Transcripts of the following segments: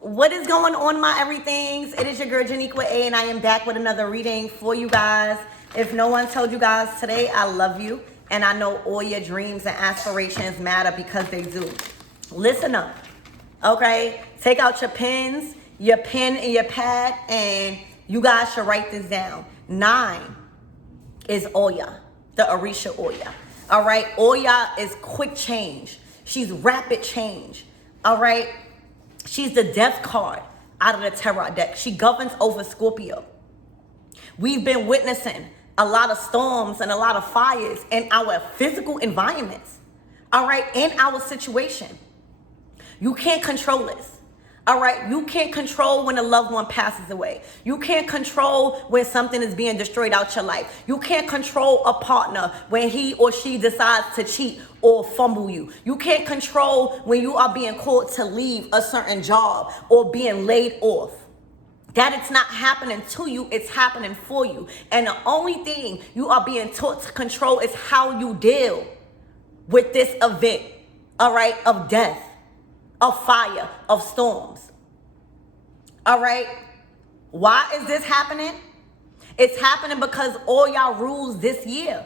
What is going on, my everythings? It is your girl Janiqua A, and I am back with another reading for you guys. If no one told you guys today, I love you, and I know all your dreams and aspirations matter because they do. Listen up, okay? Take out your pens, your pen and your pad, and you guys should write this down. 9 is Oya, the Orisha Oya. All right, Oya is quick change. She's rapid change. All right. She's the death card out of the tarot deck. She governs over Scorpio. We've been witnessing a lot of storms and a lot of fires in our physical environments. All right, in our situation. You can't control this. All right, you can't control when a loved one passes away. You can't control when something is being destroyed out your life. You can't control a partner when he or she decides to cheat or fumble you. You can't control when you are being called to leave a certain job or being laid off. That it's not happening to you, it's happening for you. And the only thing you are being taught to control is how you deal with this event, all right, of death, of fire, of storms. All right? Why is this happening? It's happening because all y'all rules this year,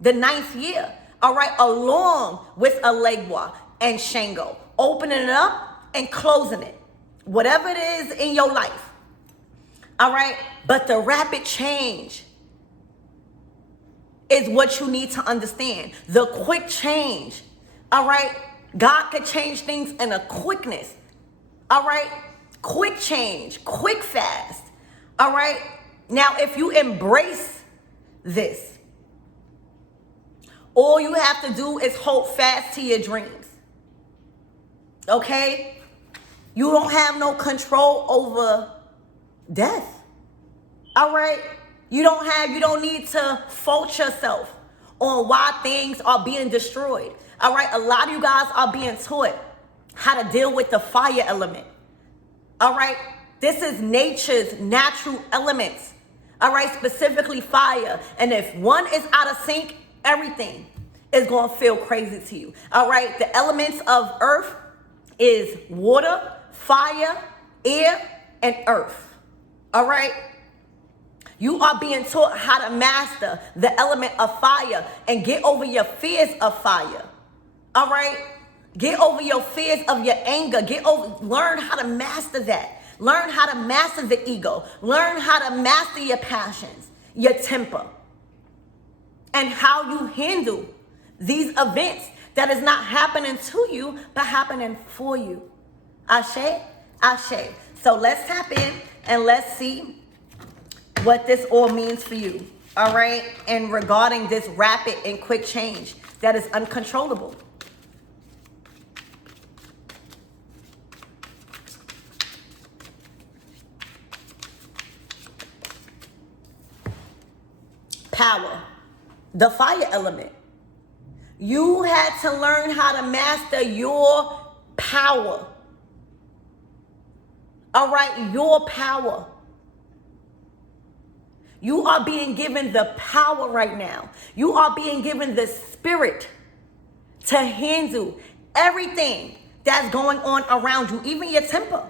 the 9th year, all right, along with Alegua and Shango, opening it up and closing it, whatever it is in your life. All right? But the rapid change is what you need to understand. The quick change, all right? God could change things in a quickness. All right? Quick change, quick fast. All right? Now, if you embrace this, all you have to do is hold fast to your dreams. Okay? You don't have no control over death. All right? You don't need to fault yourself on why things are being destroyed. All right, a lot of you guys are being taught how to deal with the fire element. All right, this is nature's natural elements. All right, specifically fire. And if one is out of sync, everything is going to feel crazy to you. All right, the elements of earth is water, fire, air, and earth. All right. You are being taught how to master the element of fire and get over your fears of fire. All right? Get over your fears of your anger. Learn how to master that. Learn how to master the ego. Learn how to master your passions, your temper, and how you handle these events that is not happening to you, but happening for you. Ashe, ashe. So let's tap in and let's see what this all means for you. All right? And regarding this rapid and quick change that is uncontrollable. Power, the fire element. You had to learn how to master your power. All right, your power. You are being given the power right now. You are being given the spirit to handle everything that's going on around you, even your temper.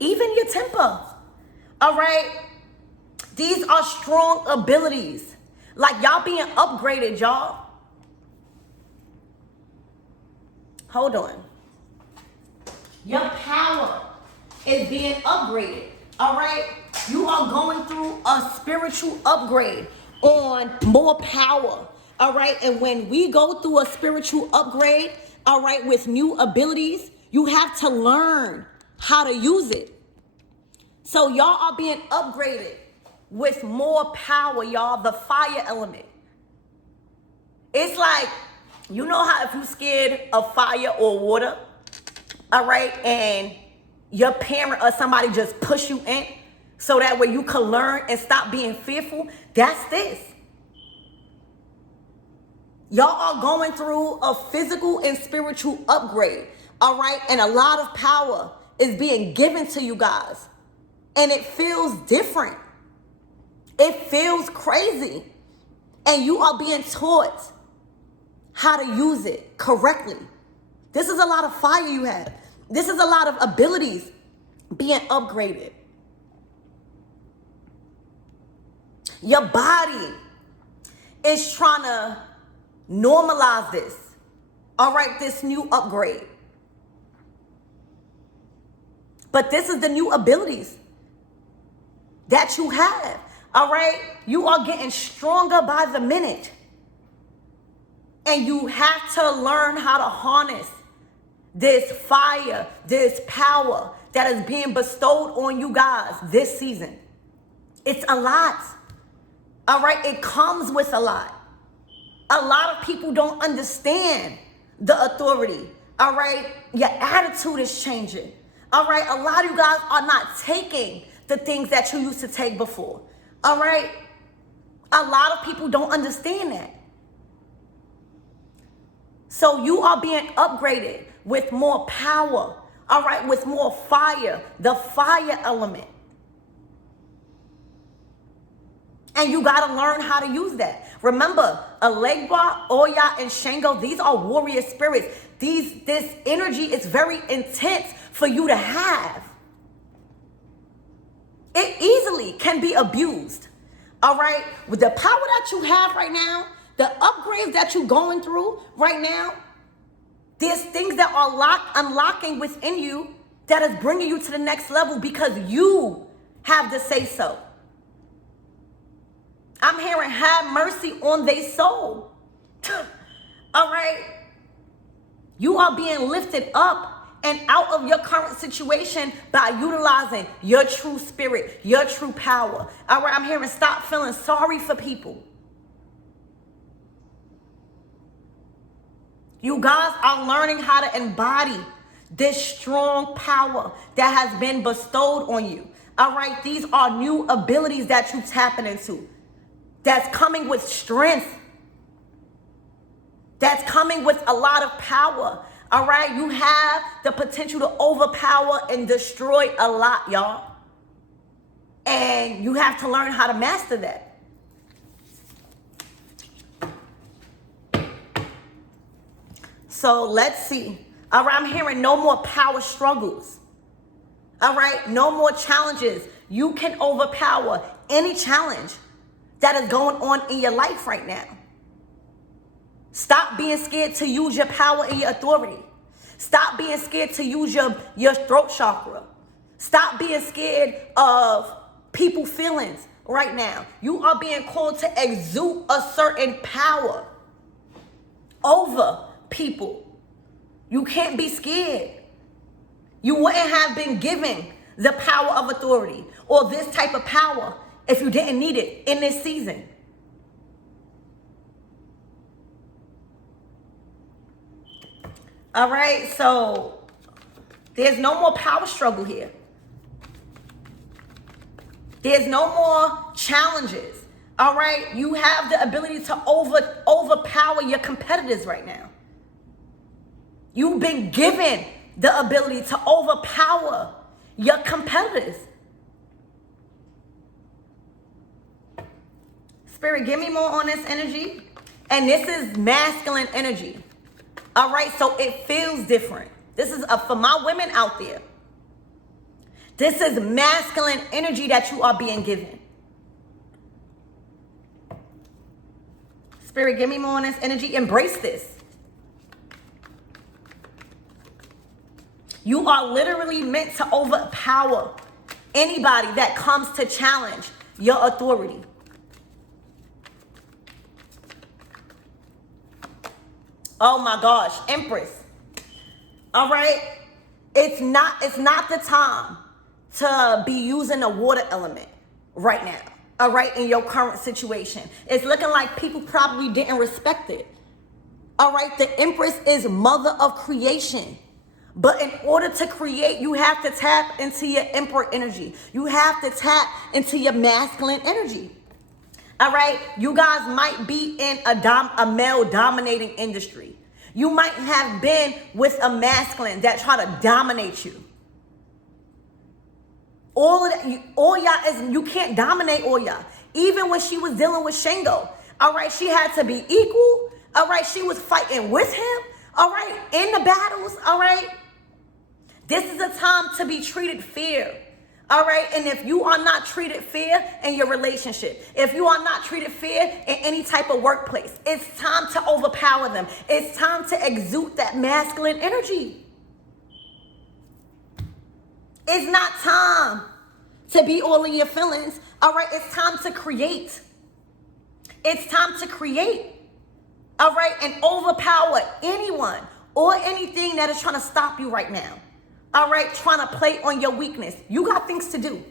Even your temper. All right? These are strong abilities. Like y'all being upgraded, y'all. Hold on. Your power is being upgraded. All right? You are going through a spiritual upgrade on more power. All right? And when we go through a spiritual upgrade, all right, with new abilities, you have to learn how to use it. So y'all are being upgraded with more power, y'all, the fire element. It's like, you know how if you're scared of fire or water, all right, and your parent or somebody just push you in so that way you can learn and stop being fearful? That's this. Y'all are going through a physical and spiritual upgrade, all right? And a lot of power is being given to you guys. And it feels different. It feels crazy. And you are being taught how to use it correctly. This is a lot of fire you have. This is a lot of abilities being upgraded. Your body is trying to normalize this. All right, this new upgrade. But this is the new abilities that you have. All right, you are getting stronger by the minute. And you have to learn how to harness this fire, this power that is being bestowed on you guys this season. It's a lot. All right, it comes with a lot. A lot of people don't understand the authority. All right, your attitude is changing. All right, a lot of you guys are not taking the things that you used to take before. All right, a lot of people don't understand that. So you are being upgraded with more power, all right, with more fire, the fire element. And you got to learn how to use that. Remember, Alegba, Oya, and Shango, these are warrior spirits. This energy is very intense for you to have. It easily can be abused, all right? With the power that you have right now, the upgrades that you're going through right now, there's things that are unlocking within you that is bringing you to the next level because you have to say so. I'm hearing have mercy on their soul. All right? You are being lifted up and out of your current situation by utilizing your true spirit, your true power. All right? I'm hearing stop feeling sorry for people. You guys are learning how to embody this strong power that has been bestowed on you. All right? These are new abilities that you're tapping into. That's coming with strength. That's coming with a lot of power. All right? You have the potential to overpower and destroy a lot, y'all. And you have to learn how to master that. So let's see. All right, I'm hearing no more power struggles. All right, no more challenges. You can overpower any challenge that is going on in your life right now. Stop being scared to use your power and your authority. Stop being scared to use your throat chakra. Stop being scared of people's feelings right now. You are being called to exude a certain power over people. You can't be scared. You wouldn't have been given the power of authority or this type of power if you didn't need it in this season. All right, so there's no more power struggle here. There's no more challenges. All right, you have the ability to overpower your competitors right now. You've been given the ability to overpower your competitors. Spirit, give me more on this energy. And this is masculine energy. All right, so it feels different. This is for my women out there. This is masculine energy that you are being given. Spirit, give me more on this energy. Embrace this. You are literally meant to overpower anybody that comes to challenge your authority. Oh my gosh, Empress. All right? It's not the time to be using the water element right now. All right, in your current situation. It's looking like people probably didn't respect it. All right, the Empress is mother of creation. But in order to create, you have to tap into your Emperor energy. You have to tap into your masculine energy. All right, you guys might be in a male-dominating industry. You might have been with a masculine that try to dominate you. All of that, Oya you can't dominate Oya. Even when she was dealing with Shango, all right, she had to be equal. All right, she was fighting with him. All right, in the battles. All right, This is a time to be treated fair. All right. And if you are not treated fair in your relationship, if you are not treated fair in any type of workplace, it's time to overpower them. It's time to exude that masculine energy. It's not time to be all in your feelings. All right. It's time to create. It's time to create. All right. And overpower anyone or anything that is trying to stop you right now. All right, trying to play on your weakness. You got things to do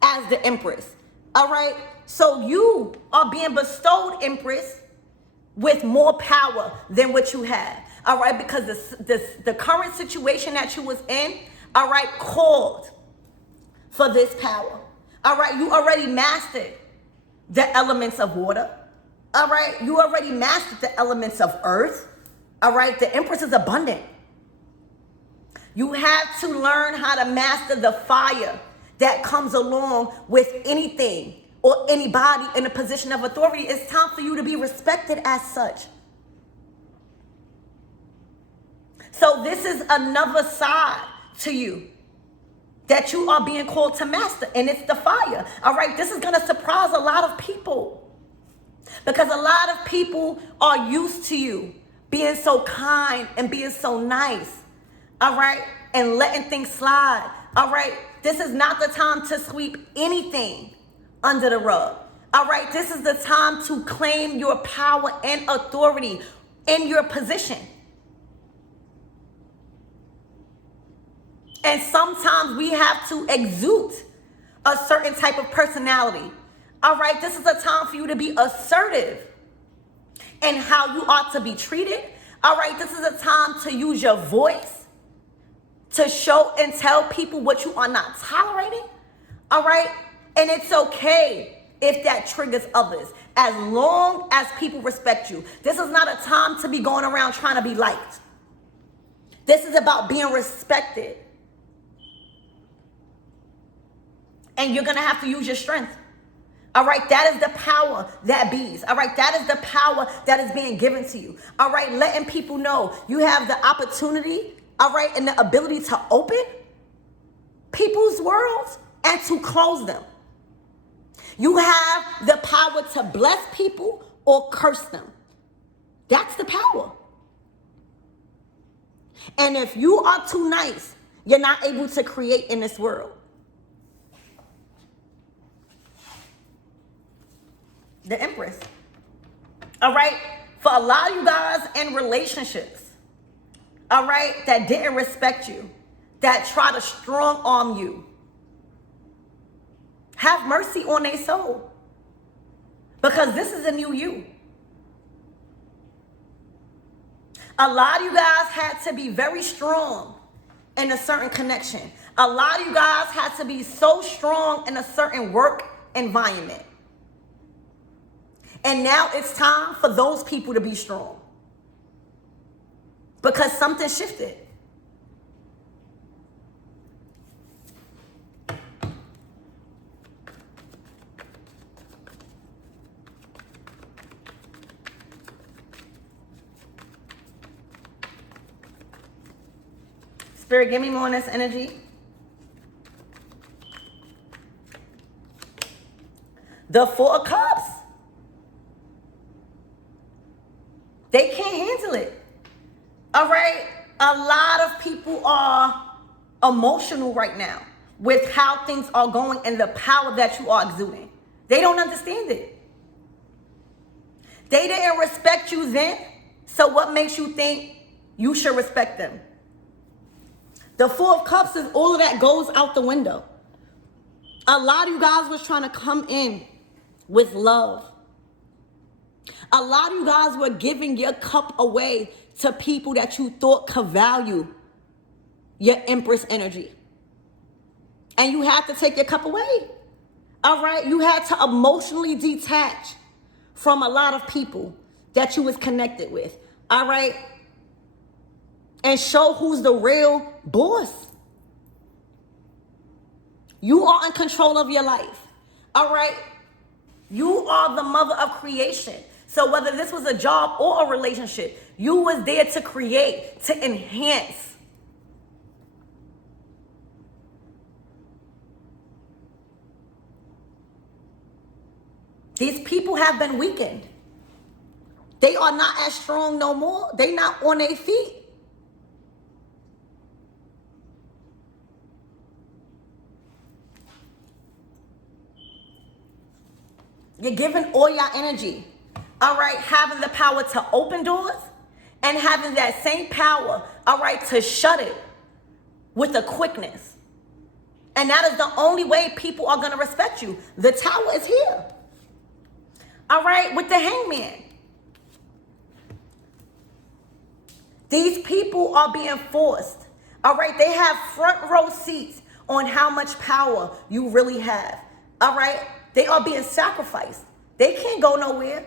as the Empress. All right, so you are being bestowed, Empress, with more power than what you had. All right, because the current situation that you was in, all right, called for this power. All right, you already mastered the elements of water. All right, you already mastered the elements of earth. All right, the Empress is abundant. You have to learn how to master the fire that comes along with anything or anybody in a position of authority. It's time for you to be respected as such. So this is another side to you that you are being called to master, and it's the fire. All right, this is going to surprise a lot of people because a lot of people are used to you being so kind and being so nice. All right, and letting things slide. All right, this is not the time to sweep anything under the rug. All right, this is the time to claim your power and authority in your position. And sometimes we have to exude a certain type of personality. All right, this is a time for you to be assertive in how you ought to be treated. All right, this is a time to use your voice to show and tell people what you are not tolerating. All right, and it's okay if that triggers others, as long as people respect you. This is not a time to be going around trying to be liked. This is about being respected. And you're going to have to use your strength. All right, that is the power that bees. All right, that is the power that is being given to you. All right, letting people know you have the opportunity, all right, and the ability to open people's worlds and to close them. You have the power to bless people or curse them. That's the power. And if you are too nice, you're not able to create in this world. The Empress. All right, for a lot of you guys in relationships, all right, that didn't respect you, that try to strong arm you, have mercy on their soul, because this is a new you. A lot of you guys had to be very strong in a certain connection. A lot of you guys had to be so strong in a certain work environment. And now it's time for those people to be strong. Because something shifted. Spirit, give me more on this energy. The Four of Cups. They can't handle it. All right, a lot of people are emotional right now with how things are going and the power that you are exuding. They don't understand it. They didn't respect you then, so what makes you think you should respect them? The Four of Cups is all of that goes out the window. A lot of you guys was trying to come in with love. A lot of you guys were giving your cup away to people that you thought could value your Empress energy. And you had to take your cup away. All right? You had to emotionally detach from a lot of people that you was connected with. All right? And show who's the real boss. You are in control of your life. All right? You are the mother of creation. So whether this was a job or a relationship, you was there to create, to enhance. These people have been weakened. They are not as strong no more. They not on their feet. You're giving all your energy. All right, having the power to open doors and having that same power, all right, to shut it with a quickness. And that is the only way people are going to respect you. The Tower is here. All right, with the Hangman. These people are being forced. All right, they have front row seats on how much power you really have. All right, they are being sacrificed. They can't go nowhere.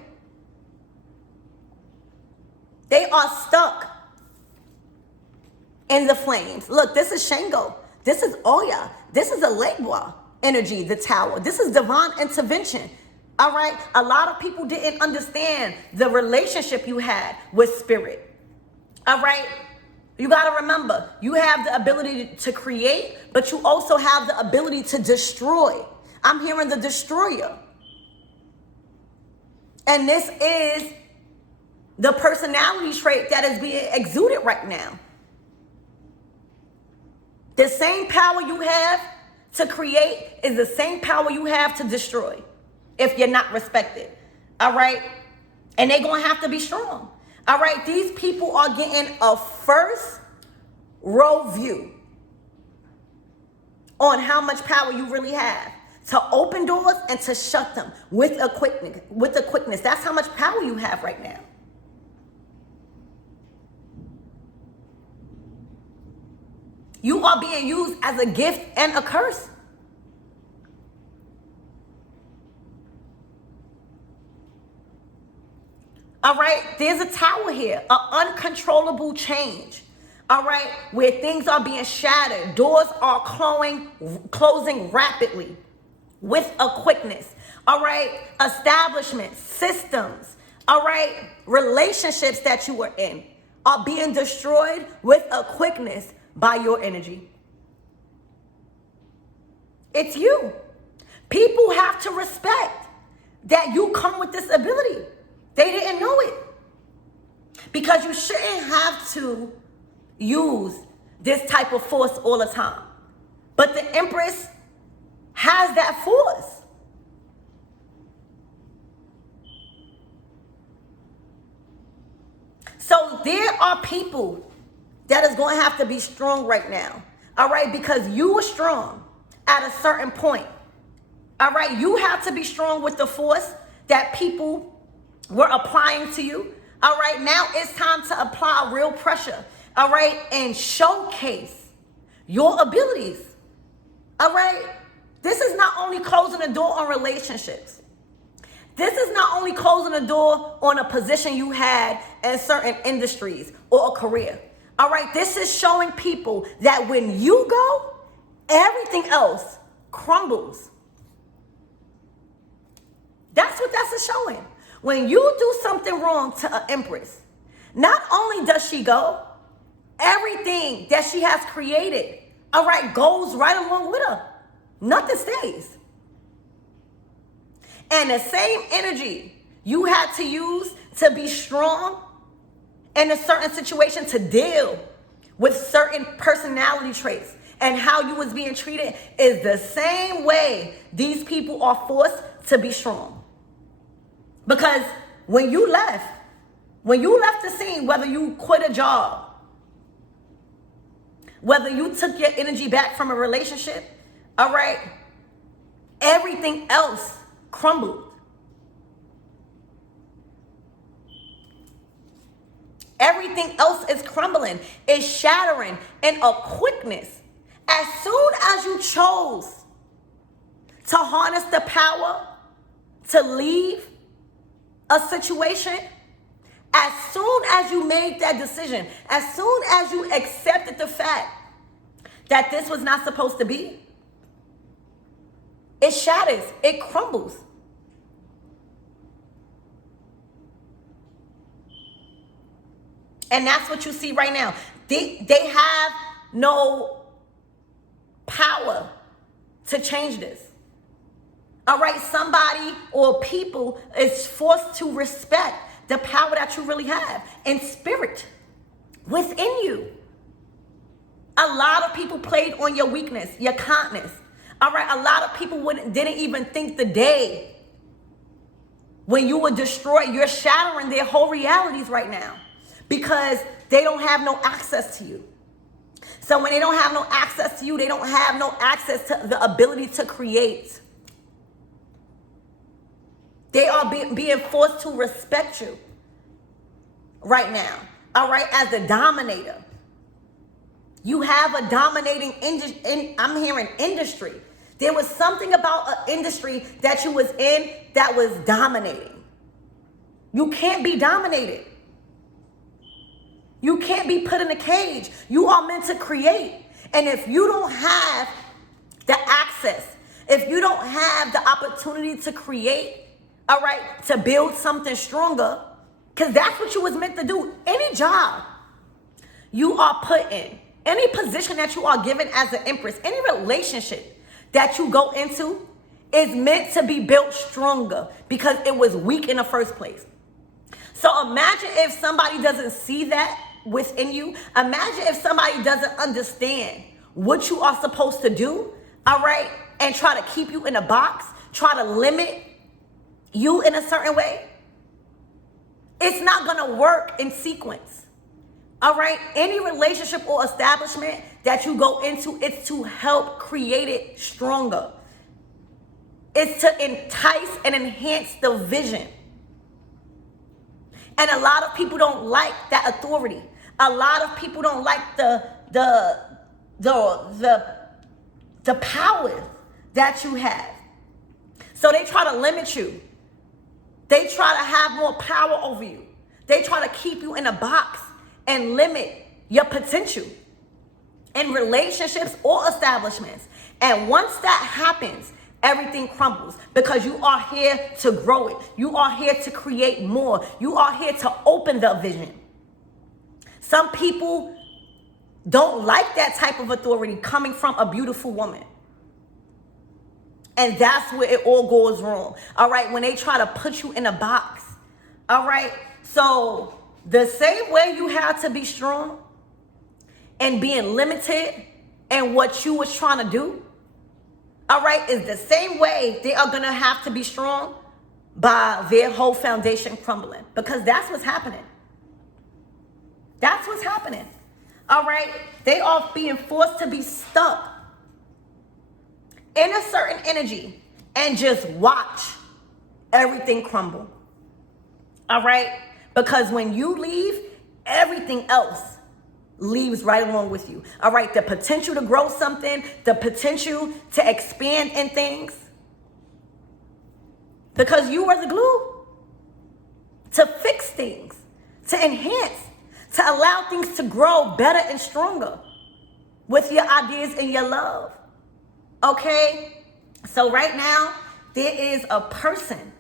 They are stuck in the flames. Look, this is Shango. This is Oya. This is Alegua energy, the Tower. This is divine intervention. All right, a lot of people didn't understand the relationship you had with spirit. All right, you got to remember, you have the ability to create, but you also have the ability to destroy. I'm hearing the destroyer. And this is the personality trait that is being exuded right now. The same power you have to create is the same power you have to destroy if you're not respected. All right? And they're going to have to be strong. All right? These people are getting a first row view on how much power you really have to open doors and to shut them with a quickness. That's how much power you have right now. You are being used as a gift and a curse. All right, there's a Tower here, an uncontrollable change. All right, where things are being shattered, doors are closing rapidly with a quickness. All right, establishments, systems, all right, relationships that you were in are being destroyed with a quickness by your energy. It's you. People have to respect that you come with this ability. They didn't know it. Because you shouldn't have to use this type of force all the time. But the Empress has that force. So there are people that is going to have to be strong right now. All right, because you were strong at a certain point. All right, you have to be strong with the force that people were applying to you. All right, now it's time to apply real pressure. All right, and showcase your abilities. All right, this is not only closing the door on relationships. This is not only closing the door on a position you had in certain industries or a career. All right, this is showing people that when you go, everything else crumbles. That's what that's showing. When you do something wrong to an Empress, not only does she go, everything that she has created, all right, goes right along with her. Nothing stays. And the same energy you had to use to be strong in a certain situation to deal with certain personality traits and how you was being treated is the same way these people are forced to be strong. Because when you left the scene, whether you quit a job, whether you took your energy back from a relationship, all right, everything else crumbled. Everything else is crumbling, is shattering in a quickness. As soon as you chose to harness the power to leave a situation, as soon as you made that decision, as soon as you accepted the fact that this was not supposed to be, it shatters, it crumbles. And that's what you see right now. They have no power to change this. All right, somebody or people is forced to respect the power that you really have in spirit within you. A lot of people played on your weakness, your kindness. All right, a lot of people didn't even think the day when you were destroyed. You're shattering their whole realities right now because they don't have no access to you. So when they don't have no access to you, they don't have no access to the ability to create. They are being forced to respect you right now. All right, as the dominator. You have a dominating industry. I'm hearing industry. There was something about an industry that you was in that was dominating. You can't be dominated. You can't be put in a cage. You are meant to create. And if you don't have the access, if you don't have the opportunity to create, all right, to build something stronger, because that's what you was meant to do. Any job you are put in, any position that you are given as an empress, any relationship that you go into is meant to be built stronger because it was weak in the first place. So imagine if somebody doesn't see that within you. Imagine if somebody doesn't understand what you are supposed to do, all right, and try to keep you in a box, try to limit you in a certain way. It's not gonna work in sequence. All right, any relationship or establishment that you go into, it's to help create it stronger. It's to entice and enhance the vision. And a lot of people don't like that authority. A lot of people don't like the power that you have. So they try to limit you. They try to have more power over you. They try to keep you in a box and limit your potential in relationships or establishments. And once that happens, everything crumbles because you are here to grow it. You are here to create more. You are here to open the vision. Some people don't like that type of authority coming from a beautiful woman. And that's where it all goes wrong. All right, when they try to put you in a box. All right, so the same way you have to be strong and being limited in what you was trying to do, all right, is the same way they are going to have to be strong by their whole foundation crumbling. Because that's what's happening. That's what's happening. All right, they are being forced to be stuck in a certain energy and just watch everything crumble. All right? Because when you leave, everything else leaves right along with you. All right? The potential to grow something, the potential to expand in things. Because you are the glue to fix things, to enhance, to allow things to grow better and stronger with your ideas and your love. Okay? So right now, there is a person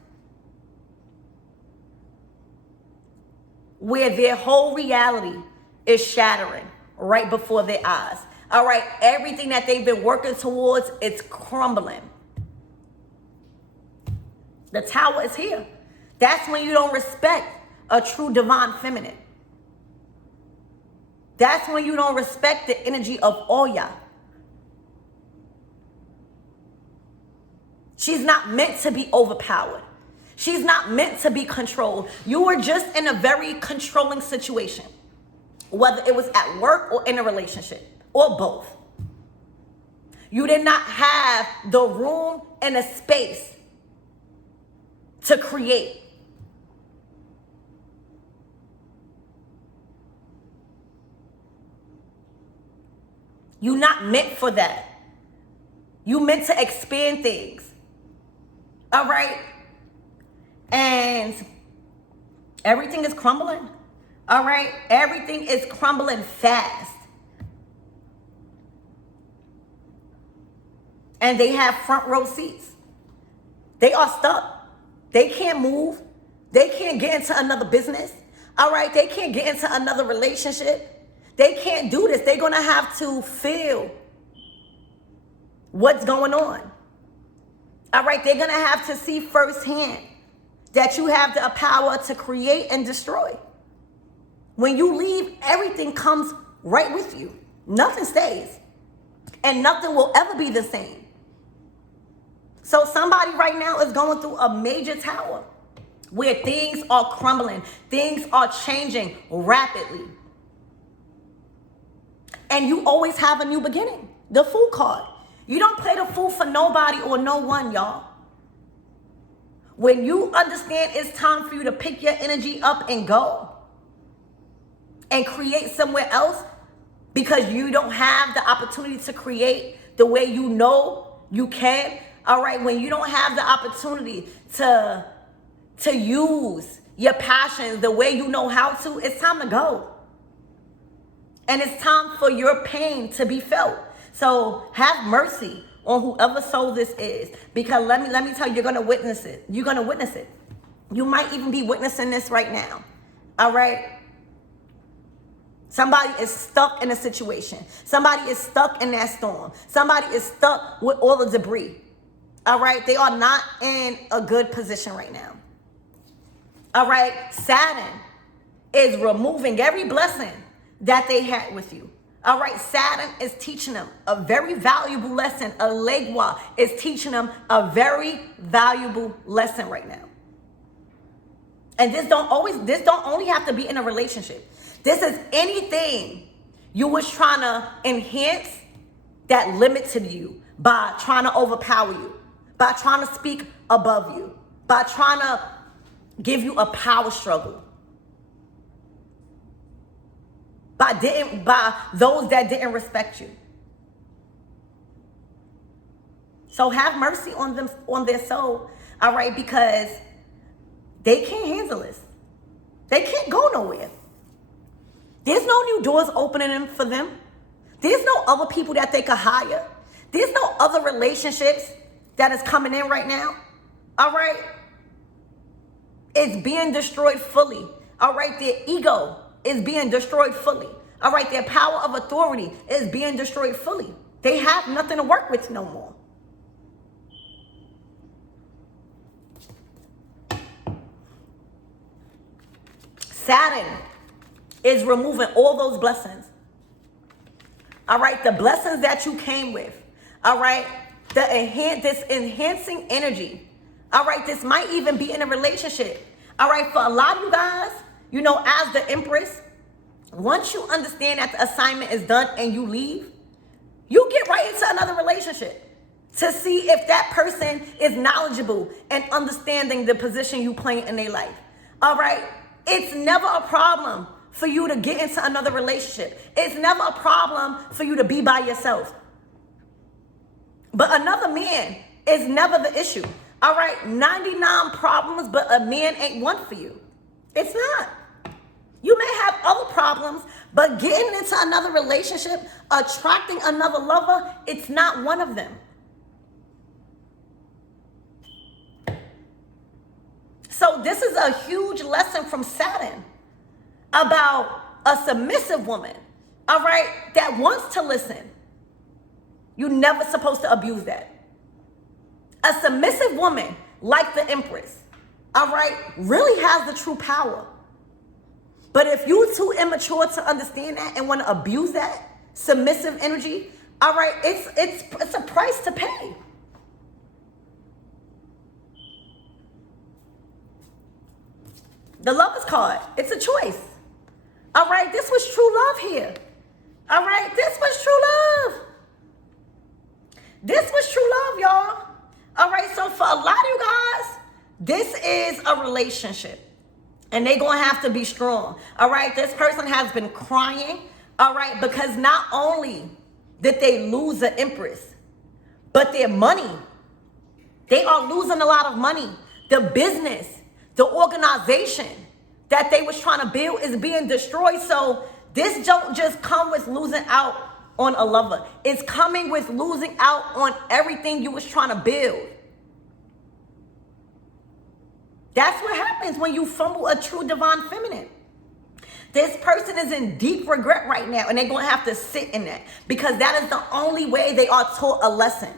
where their whole reality is shattering right before their eyes. All right, everything that they've been working towards, it's crumbling. The tower is here. That's when you don't respect a true divine feminine. That's when you don't respect the energy of Oya. She's not meant to be overpowered. She's not meant to be controlled. You were just in a very controlling situation, whether it was at work or in a relationship, or both. You did not have the room and the space to create. You're not meant for that. You meant to expand things. All right? And everything is crumbling. All right? Everything is crumbling fast. And they have front row seats. They are stuck. They can't move. They can't get into another business. All right? They can't get into another relationship. They can't do this. They're going to have to feel what's going on. All right, they're going to have to see firsthand that you have the power to create and destroy. When you leave, everything comes right with you. Nothing stays. And nothing will ever be the same. So somebody right now is going through a major tower where things are crumbling. Things are changing rapidly. And you always have a new beginning. The Fool card. You don't play the fool for nobody or no one, y'all. When you understand it's time for you to pick your energy up and go and create somewhere else because you don't have the opportunity to create the way you know you can. All right, when you don't have the opportunity to use your passions the way you know how to, it's time to go. And it's time for your pain to be felt. So have mercy on whoever soul this is, because let me tell you, you're gonna witness it. You're gonna witness it. You might even be witnessing this right now. All right. Somebody is stuck in a situation. Somebody is stuck in that storm. Somebody is stuck with all the debris. All right. They are not in a good position right now. All right. Saturn is removing every blessing that they had with you. All right, Saturn is teaching them a very valuable lesson. A legua is teaching them a very valuable lesson right now. And this don't only have to be in a relationship. This is anything you was trying to enhance that limited you by trying to overpower you, by trying to speak above you, by trying to give you a power struggle. By those that didn't respect you. So have mercy on them, on their soul, all right, because they can't handle this. They can't go nowhere. There's no new doors opening for them. There's no other people that they could hire. There's no other relationships that is coming in right now, all right? It's being destroyed fully, all right? Their ego is being destroyed fully. All right, their power of authority is being destroyed fully. They have nothing to work with no more. Saturn is removing all those blessings. All right, the blessings that you came with. All right, this enhancing energy. All right, this might even be in a relationship. All right, for a lot of you guys, you know, as the Empress, once you understand that the assignment is done and you leave, you get right into another relationship to see if that person is knowledgeable and understanding the position you play in their life. All right? It's never a problem for you to get into another relationship. It's never a problem for you to be by yourself. But another man is never the issue. All right? 99 problems, but a man ain't one for you. It's not. You may have other problems, but getting into another relationship, attracting another lover, it's not one of them. So this is a huge lesson from Saturn about a submissive woman, all right, that wants to listen. You're never supposed to abuse that. A submissive woman, like the Empress, all right, really has the true power. But if you're too immature to understand that and want to abuse that submissive energy, all right, it's a price to pay. The Lovers card, it's a choice. All right, this was true love here. All right, this was true love. This was true love, y'all. All right, so for a lot of you guys, this is a relationship. And they're going to have to be strong. All right. This person has been crying. All right. Because not only did they lose the Empress, but their money. They are losing a lot of money. The business, the organization that they was trying to build is being destroyed. So this don't just come with losing out on a lover. It's coming with losing out on everything you was trying to build. That's what happens when you fumble a true divine feminine. This person is in deep regret right now, and they're going to have to sit in that because that is the only way they are taught a lesson.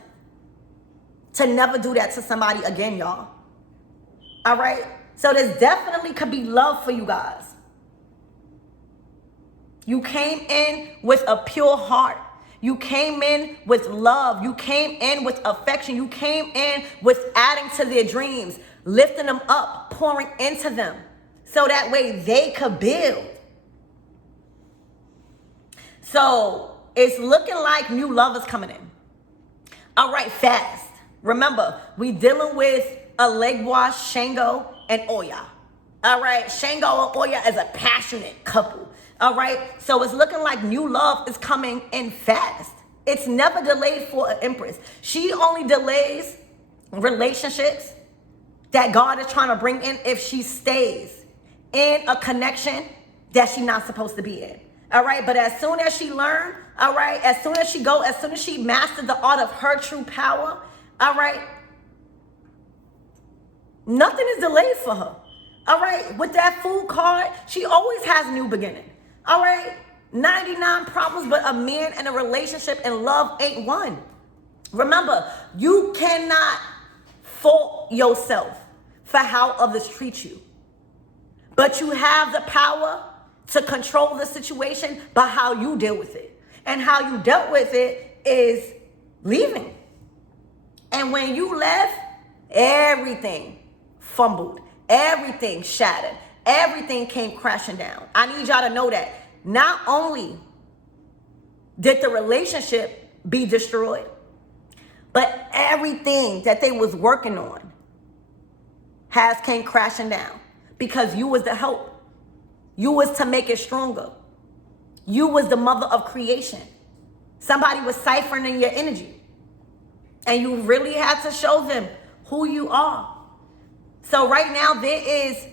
to never do that to somebody again, y'all. All right? So this definitely could be love for you guys. You came in with a pure heart. You came in with love. You came in with affection. You came in with adding to their dreams, lifting them up, pouring into them, so that way they could build. So it's looking like new love is coming in. All right, fast. Remember, we dealing with a leg wash, Shango and Oya. All right, Shango and Oya is a passionate couple. All right, so it's looking like new love is coming in fast. It's never delayed for an empress. She only delays relationships that God is trying to bring in if she stays in a connection that she's not supposed to be in. All right, but as soon as she learned, all right, as soon as she mastered the art of her true power, all right, nothing is delayed for her. All right, with that Fool card, she always has a new beginning. All right, 99 problems, but a man and a relationship and love ain't one. Remember, you cannot fault yourself for how others treat you. But you have the power to control the situation by how you deal with it. And how you dealt with it is leaving. And when you left, everything fumbled, everything shattered, everything came crashing down. I need y'all to know that not only did the relationship be destroyed, but everything that they was working on came crashing down because you was the help. You was to make it stronger. You was the mother of creation. Somebody was siphoning your energy. And you really had to show them who you are. So right now there is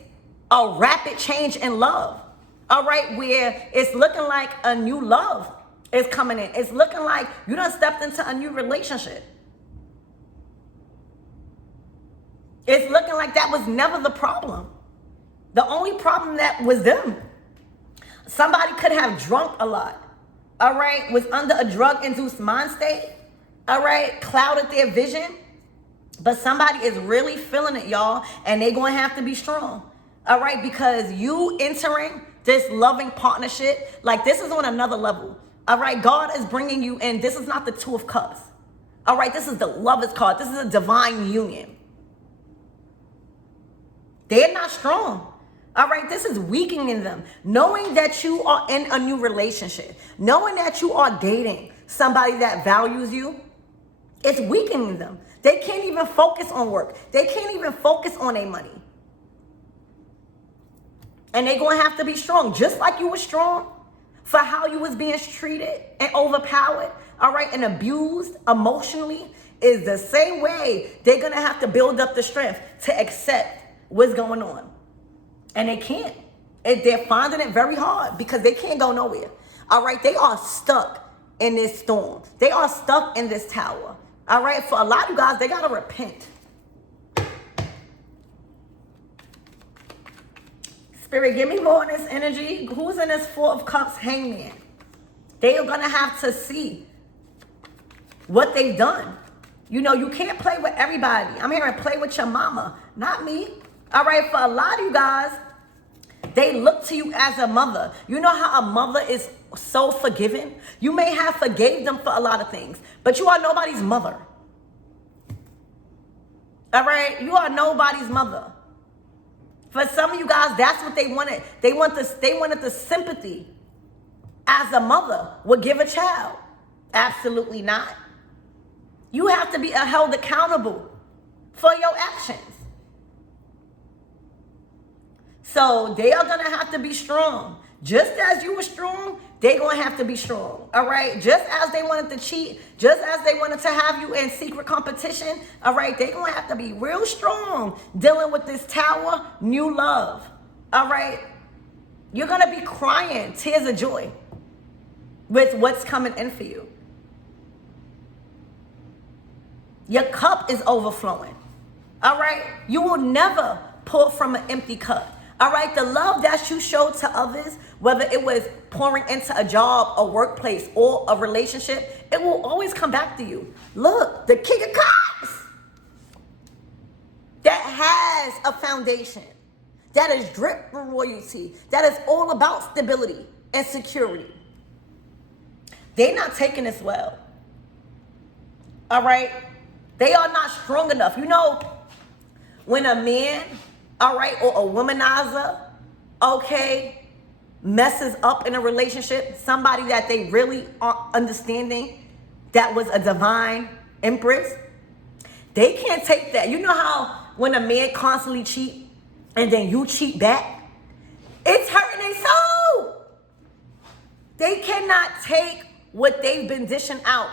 a rapid change in love. All right, where it's looking like a new love is coming in. It's looking like you done stepped into a new relationship. It's looking like that was never the problem. The only problem that was them. Somebody could have drunk a lot, all right, was under a drug-induced mind state, all right, clouded their vision. But somebody is really feeling it, y'all, and they're going to have to be strong, all right, because you entering this loving partnership, like this is on another level, all right? God is bringing you in. This is not the Two of Cups, all right? This is the Lover's card. This is a divine union. They're not strong. All right, this is weakening them. Knowing that you are in a new relationship, knowing that you are dating somebody that values you, it's weakening them. They can't even focus on work. They can't even focus on their money. And they're going to have to be strong, just like you were strong for how you was being treated and overpowered, all right, and abused emotionally, is the same way they're going to have to build up the strength to accept what's going on. And they can't. They're finding it very hard because they can't go nowhere. All right, they are stuck in this storm. They are stuck in this tower. All right, for a lot of you guys, they got to repent. Spirit, give me more on this energy. Who's in this Four of Cups hangman? They are going to have to see what they've done. You know, you can't play with everybody. I'm hearing play with your mama, not me. All right, for a lot of you guys, they look to you as a mother. You know how a mother is so forgiving? You may have forgave them for a lot of things, but you are nobody's mother. All right, you are nobody's mother. For some of you guys, that's what they wanted. They wanted the sympathy as a mother would give a child. Absolutely not. You have to be held accountable for your actions. So they are going to have to be strong. Just as you were strong, they're going to have to be strong. All right? Just as they wanted to cheat, just as they wanted to have you in secret competition, all right, they're going to have to be real strong dealing with this tower, new love. All right? You're going to be crying tears of joy with what's coming in for you. Your cup is overflowing. All right? You will never pour from an empty cup. All right, the love that you showed to others, whether it was pouring into a job, a workplace, or a relationship, it will always come back to you. Look, the King of Cups. has a foundation, that is drip royalty, that is all about stability and security, they're not taking this well. All right? They are not strong enough. You know, when a man, all right, or a womanizer, okay, messes up in a relationship, somebody that they really are understanding that was a divine empress, they can't take that. You know how when a man constantly cheat and then you cheat back, it's hurting their soul. They cannot take what they've been dishing out,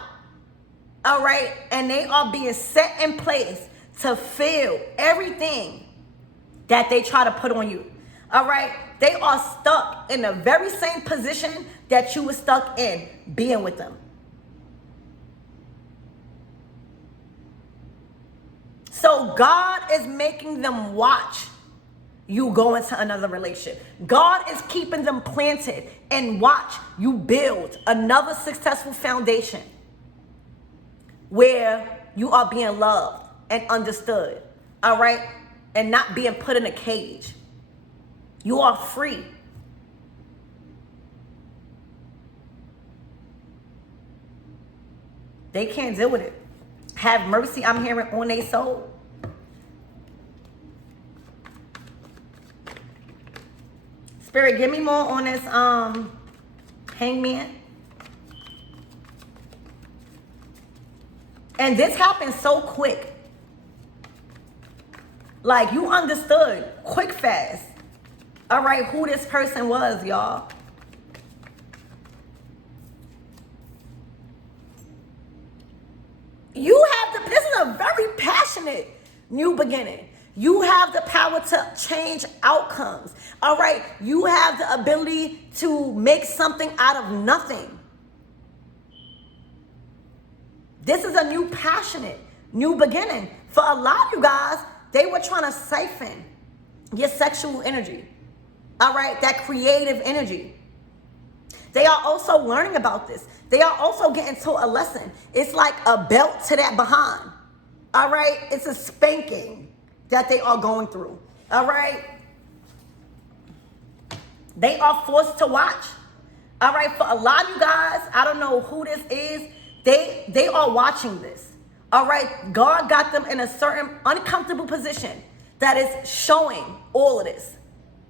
all right? And they are being set in place to feel everything that they try to put on you, all right? They are stuck in the very same position that you were stuck in being with them. So God is making them watch you go into another relationship. God is keeping them planted and watch you build another successful foundation where you are being loved and understood, all right? And not being put in a cage. You are free. They can't deal with it. Have mercy, I'm hearing, on their soul. Spirit, give me more on this hangman. And this happened so quick. Like, you understood quick, fast, all right, who this person was, y'all. This is a very passionate new beginning. You have the power to change outcomes, all right? You have the ability to make something out of nothing. This is a new passionate new beginning. For a lot of you guys, they were trying to siphon your sexual energy, all right? That creative energy. They are also learning about this. They are also getting taught a lesson. It's like a belt to that behind, all right? It's a spanking that they are going through, all right? They are forced to watch, all right? For a lot of you guys, I don't know who this is, they are watching this, all right? God got them in a certain uncomfortable position that is showing all of this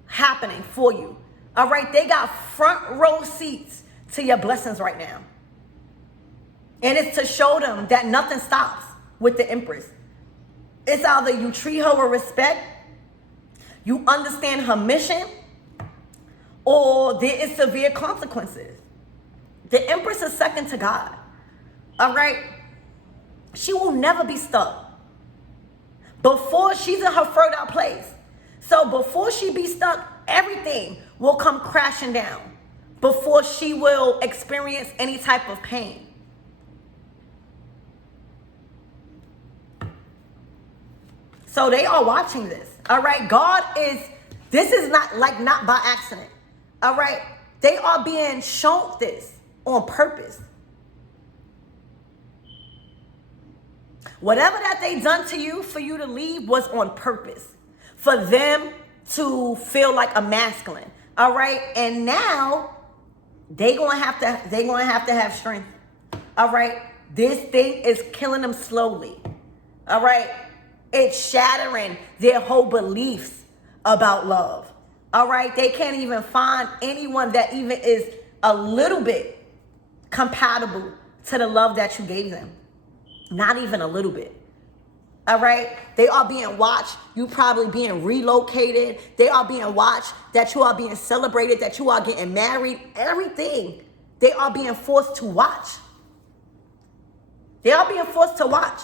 happening for you, all right? They got front row seats to your blessings right now. And it's to show them that nothing stops with the Empress. It's either you treat her with respect, you understand her mission, or there is severe consequences. The Empress is second to God, all right? She will never be stuck. Before she's in her third out place. So before she be stuck, everything will come crashing down before she will experience any type of pain. So they are watching this, all right? This is not by accident, all right? They are being shown this on purpose. Whatever that they done to you for you to leave was on purpose. For them to feel like a masculine, all right? And now they're gonna have to have strength, all right? This thing is killing them slowly, all right? It's shattering their whole beliefs about love, all right? They can't even find anyone that even is a little bit compatible to the love that you gave them. Not even a little bit. All right? They are being watched. You probably being relocated. They are being watched. That you are being celebrated. That you are getting married. Everything. They are being forced to watch. They are being forced to watch.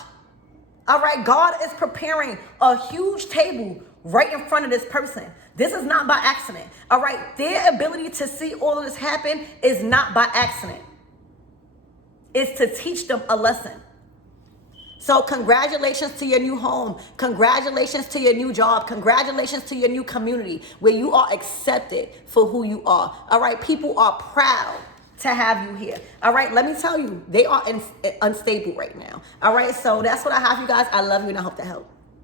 All right? God is preparing a huge table right in front of this person. This is not by accident. All right? Their ability to see all of this happen is not by accident. It's to teach them a lesson. So congratulations to your new home. Congratulations to your new job. Congratulations to your new community where you are accepted for who you are. All right. People are proud to have you here. All right. Let me tell you, they are unstable right now. All right. So that's what I have, you guys. I love you and I hope to help.